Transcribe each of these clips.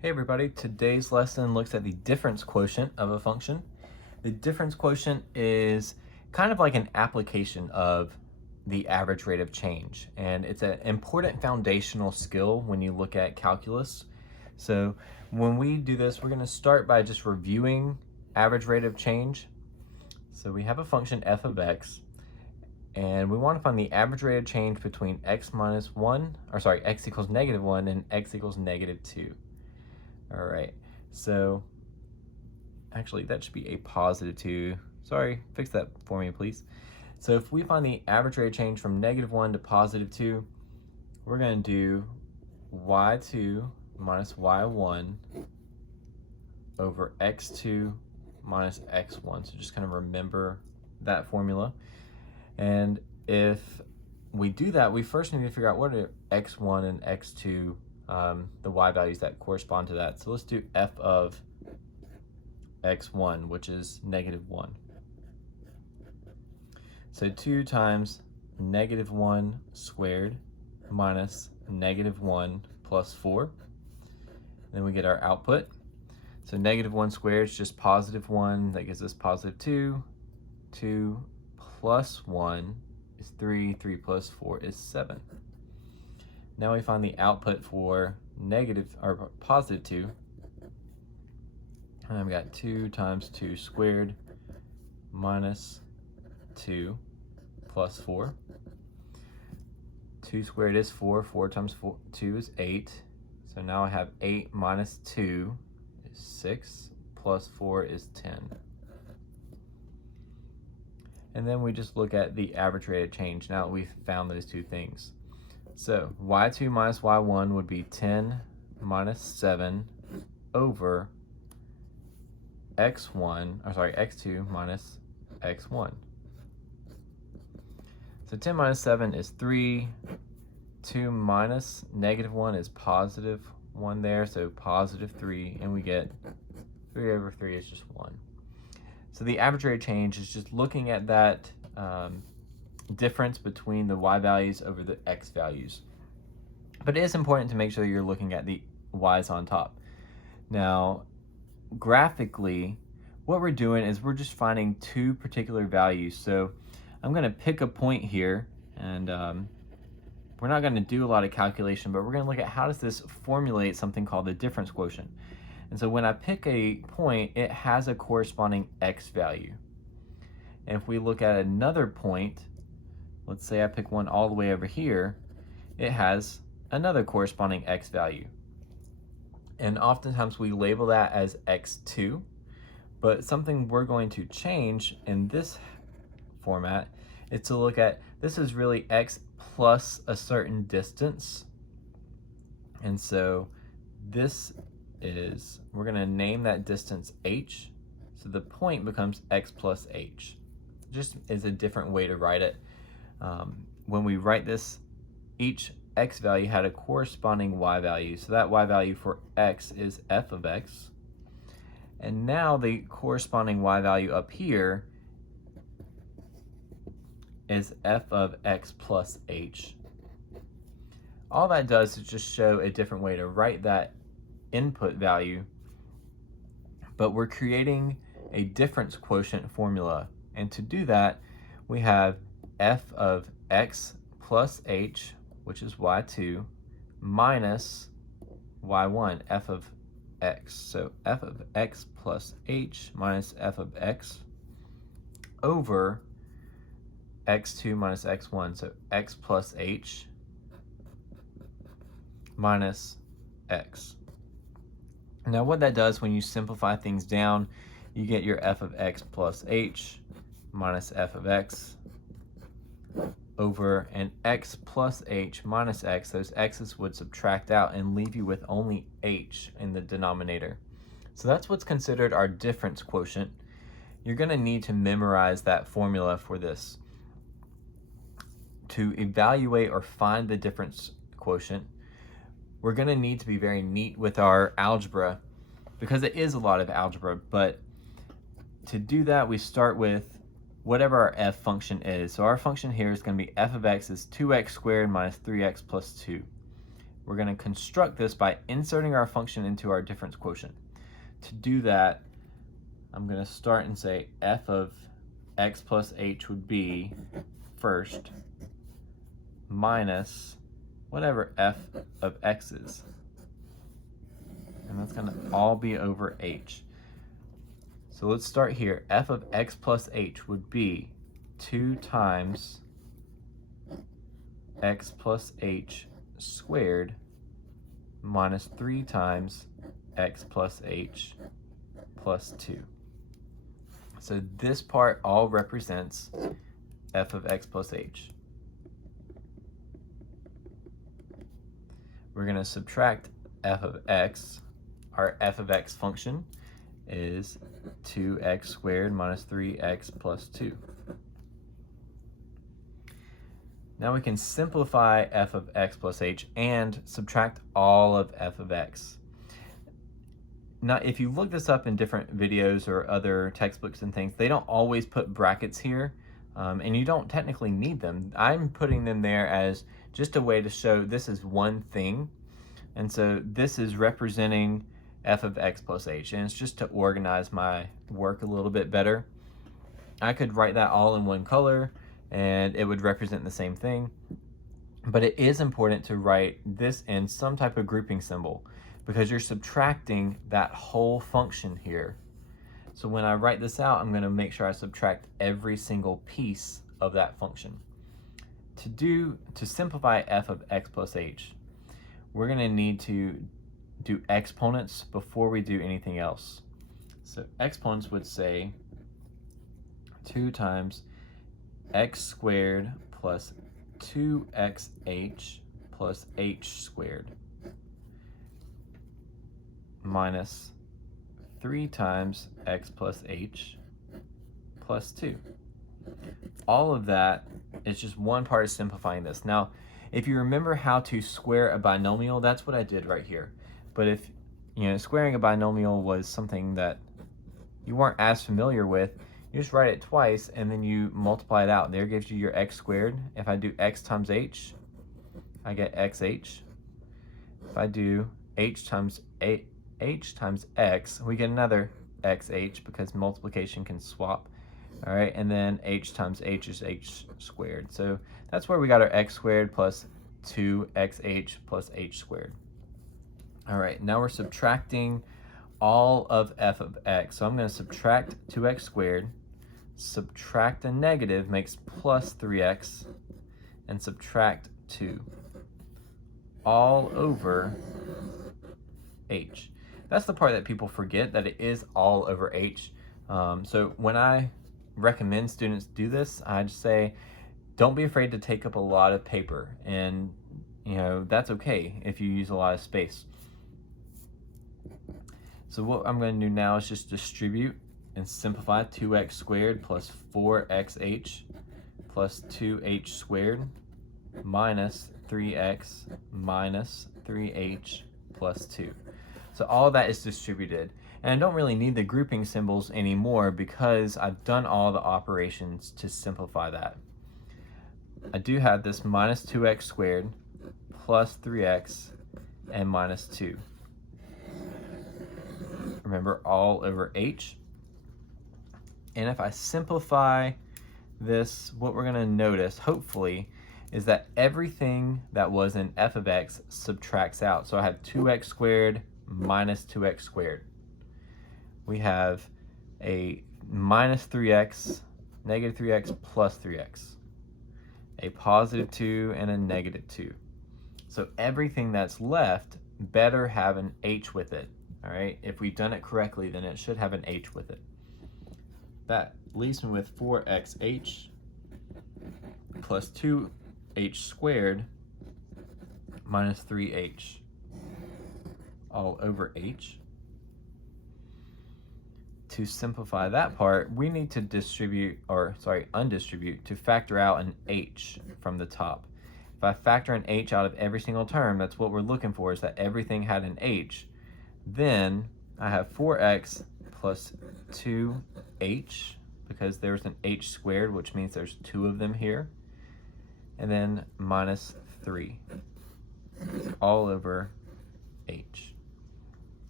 Hey everybody, today's lesson looks at the difference quotient of a function. The difference quotient is kind of like an application of the average rate of change, and it's an important foundational skill when you look at calculus. So when we do this, we're going to start by just reviewing average rate of change. So we have a function f of x, and we want to find the average rate of change between x equals -1 and x equals -2. All right, so actually that should be a +2. Sorry, fix that for me, please. So if we find the average rate of change from -1 to +2, we're going to do y2 minus y1 over x2 minus x1. So just kind of remember that formula. And if we do that, we first need to figure out what are x1 and x2, the y values that correspond to that. So let's do f of x1, which is -1. So 2 times -1 squared minus -1 plus 4. Then we get our output. So -1 squared is just +1. That gives us +2. 2 plus 1 is 3. 3 plus 4 is 7. Now we find the output for +2. And I've got 2 times 2 squared minus 2 plus 4. 2 squared is 4. 4 times 2 is 8. So now I have 8 minus 2 is 6 plus 4 is 10. And then we just look at the average rate of change now that we've found those two things. So y2 minus y1 would be 10 minus 7 over x2 minus x1. So 10 minus 7 is 3. 2 minus -1 is +1 there, so +3, and we get 3 over 3 is just 1. So the average rate of change is just looking at that difference between the y values over the x values. But it is important to make sure you're looking at the y's on top. Now, graphically, what we're doing is we're just finding two particular values. So I'm going to pick a point here, and we're not going to do a lot of calculation, but we're going to look at how does this formulate something called the difference quotient. And so when I pick a point, it has a corresponding x value. And if we look at another point, let's say I pick one all the way over here, it has another corresponding x value. And oftentimes we label that as x2, but something we're going to change in this format is to look at, this is really x plus a certain distance. And so this is, we're going to name that distance h, so the point becomes x plus h. Just is a different way to write it. When we write this, each x value had a corresponding y value, so that y value for x is f of x, and now the corresponding y value up here is f of x plus h. All that does is just show a different way to write that input value, but we're creating a difference quotient formula, and to do that we have f of x plus h, which is y2, minus y1, f of x. So f of x plus h minus f of x over x2 minus x1, so x plus h minus x. Now what that does, when you simplify things down, you get your f of x plus h minus f of x over an x plus h minus x. Those x's would subtract out and leave you with only h in the denominator. So that's what's considered our difference quotient. You're going to need to memorize that formula for this. To evaluate or find the difference quotient, we're going to need to be very neat with our algebra, because it is a lot of algebra, but to do that we start with whatever our f function is. So our function here is going to be f of x is 2x squared minus 3x plus 2. we're going to construct this by inserting our function into our difference quotient. To do that, I'm going to start and say f of x plus h would be first minus whatever f of x is. And that's going to all be over h. So let's start here. F of x plus h would be 2 times x plus h squared minus 3 times x plus h plus 2. So this part all represents f of x plus h. We're going to subtract f of x. Our f of x function is 2x squared minus 3x plus 2. Now we can simplify f of x plus h and subtract all of f of x. Now, if you look this up in different videos or other textbooks and things, they don't always put brackets here, and you don't technically need them. I'm putting them there as just a way to show this is one thing. And so this is representing f of x plus h, and it's just to organize my work a little bit better. I could write that all in one color, and it would represent the same thing. But it is important to write this in some type of grouping symbol, because you're subtracting that whole function here. So when I write this out, I'm going to make sure I subtract every single piece of that function. To simplify f of x plus h, we're going to need to do exponents before we do anything else. So exponents would say 2 times x squared plus 2xh plus h squared minus 3 times x plus h plus 2. All of that is just one part of simplifying this. Now, if you remember how to square a binomial, that's what I did right here. But if squaring a binomial was something that you weren't as familiar with, you just write it twice and then you multiply it out. There gives you your x squared. If I do x times h, I get xh. If I do h times x, we get another xh because multiplication can swap. All right, and then h times h is h squared. So that's where we got our x squared plus 2xh plus h squared. All right, now we're subtracting all of f of x. So I'm going to subtract 2x squared, subtract a negative makes plus 3x, and subtract 2, all over h. That's the part that people forget, that it is all over h. So when I recommend students do this, I just say, don't be afraid to take up a lot of paper, and that's okay if you use a lot of space. So what I'm going to do now is just distribute and simplify 2x squared plus 4xh plus 2h squared minus 3x minus 3h plus 2. So all that is distributed. And I don't really need the grouping symbols anymore because I've done all the operations to simplify that. I do have this minus 2x squared plus 3x and minus 2. Remember, all over h. And if I simplify this, what we're going to notice, hopefully, is that everything that was in f of x subtracts out. So I have 2x squared minus 2x squared. We have a minus 3x, negative 3x plus 3x, a positive 2, and a negative 2. So everything that's left better have an h with it. All right, if we've done it correctly, then it should have an h with it. That leaves me with 4xh plus 2h squared minus 3h all over h. To simplify that part, we need to undistribute to factor out an h from the top. If I factor an h out of every single term, that's what we're looking for, is that everything had an h. Then I have 4x plus 2h, because there's an h squared, which means there's 2 of them here, and then minus 3. all over h.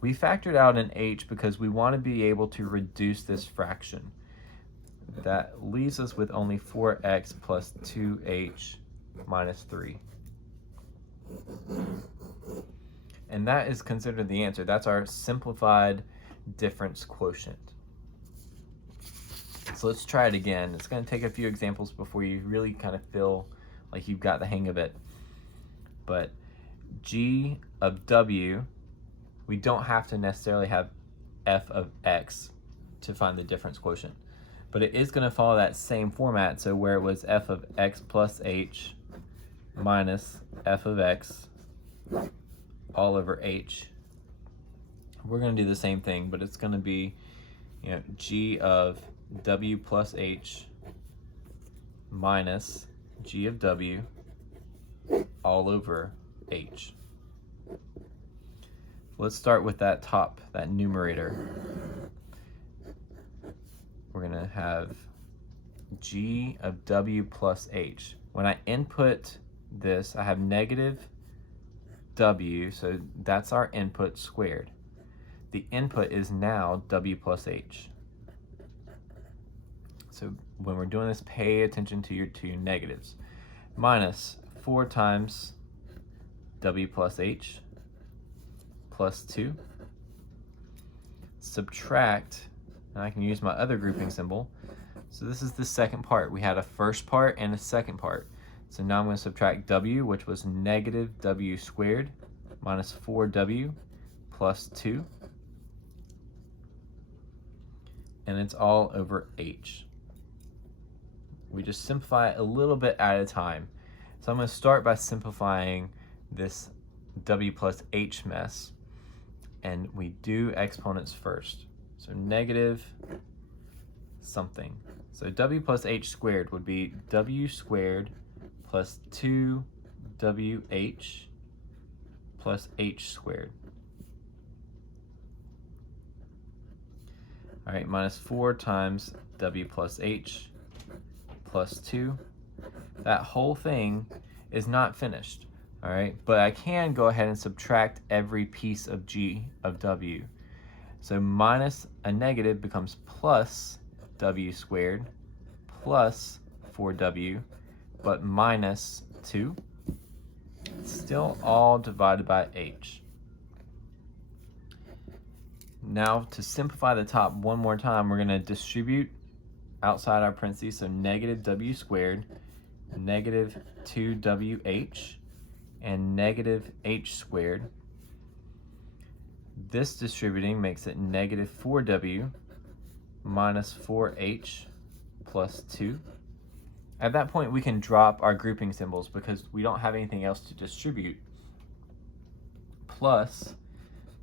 We factored out an h because we want to be able to reduce this fraction. That leaves us with only 4x plus 2h minus 3. And that is considered the answer. That's our simplified difference quotient. So let's try it again. It's going to take a few examples before you really kind of feel like you've got the hang of it. But g of w, we don't have to necessarily have f of x to find the difference quotient. But it is going to follow that same format, so where it was f of x plus h minus f of x all over h, we're going to do the same thing, but it's going to be, g of w plus h minus g of w all over h. Let's start with that numerator. We're going to have g of w plus h. When I input this, I have negative w, so that's our input squared. The input is now w plus h. So when we're doing this, pay attention to your two negatives. Minus 4 times w plus h plus 2. Subtract, and I can use my other grouping symbol. So this is the second part. We had a first part and a second part. So now I'm going to subtract w, which was negative w squared, minus 4w plus 2. And it's all over h. We just simplify it a little bit at a time. So I'm going to start by simplifying this w plus h mess. And we do exponents first. So negative something. So w plus h squared would be w squared plus 2wh plus h squared. All right, minus 4 times w plus h plus 2. That whole thing is not finished, all right? But I can go ahead and subtract every piece of g of w. So minus a negative becomes plus w squared plus 4w, but minus 2. It's still all divided by h. Now to simplify the top one more time, we're going to distribute outside our parentheses, so negative w squared, negative 2wh, and negative h squared. This distributing makes it negative 4w minus 4h plus 2. At that point, we can drop our grouping symbols because we don't have anything else to distribute. Plus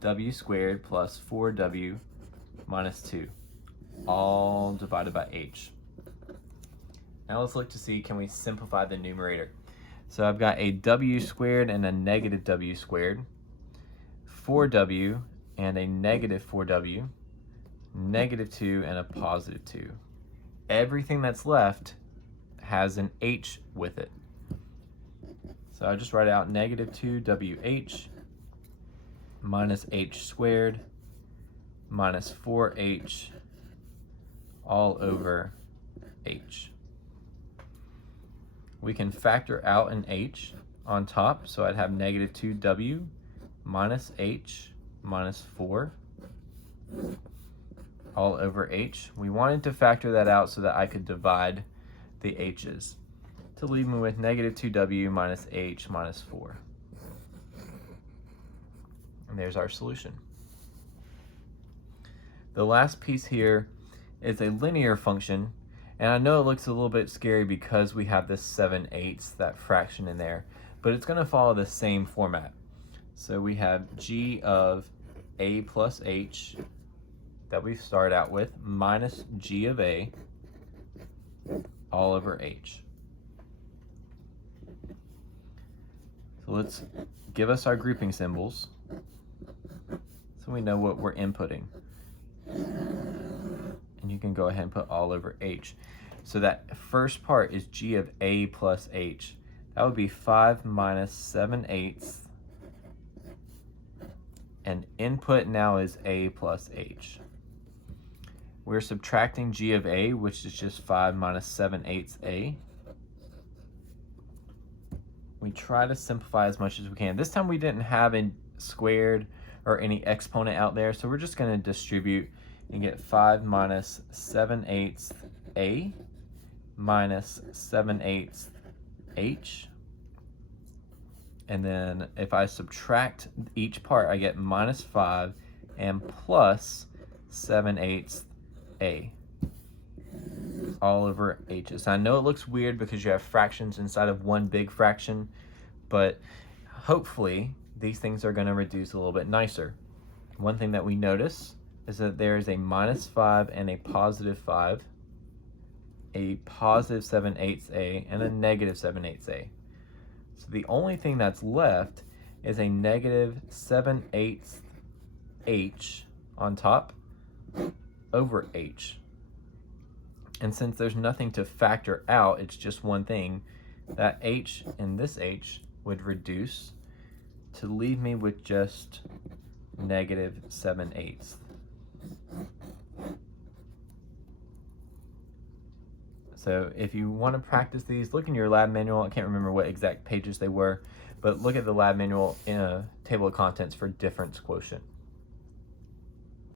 w squared plus 4w minus 2, all divided by h. Now let's look to see, can we simplify the numerator? So I've got a w squared and a negative w squared, 4w and a negative 4w, negative 2 and a positive 2. Everything that's left has an h with it. So I just write out negative 2wh minus h squared minus 4h all over h. We can factor out an h on top, so I'd have negative 2w minus h minus 4 all over h. We wanted to factor that out so that I could divide the h's to leave me with negative 2w minus h minus 4. And there's our solution. The last piece here is a linear function, and I know it looks a little bit scary because we have this 7/8, that fraction in there, but it's going to follow the same format. So we have g of a plus h that we start out with minus g of a all over h. So let's give us our grouping symbols so we know what we're inputting. And you can go ahead and put all over h. So that first part is g of a plus h. That would be 5 minus 7/8 and input now is a plus h. We're subtracting g of a, which is just 5 minus 7/8 a. We try to simplify as much as we can. This time we didn't have a squared or any exponent out there, so we're just going to distribute and get 5 minus 7/8 a minus 7/8 h. And then if I subtract each part, I get minus 5 and plus 7/8 a all over h's. I know it looks weird because you have fractions inside of one big fraction, but hopefully these things are going to reduce a little bit nicer. One thing that we notice is that there is a minus 5 and a positive 5, a positive 7/8 a, and a negative 7/8 a. So the only thing that's left is a negative 7/8 h on top over h. And since there's nothing to factor out, it's just one thing, that h and this h would reduce to leave me with just negative 7/8. So if you want to practice these, look in your lab manual. I can't remember what exact pages they were, but look at the lab manual in a table of contents for difference quotient.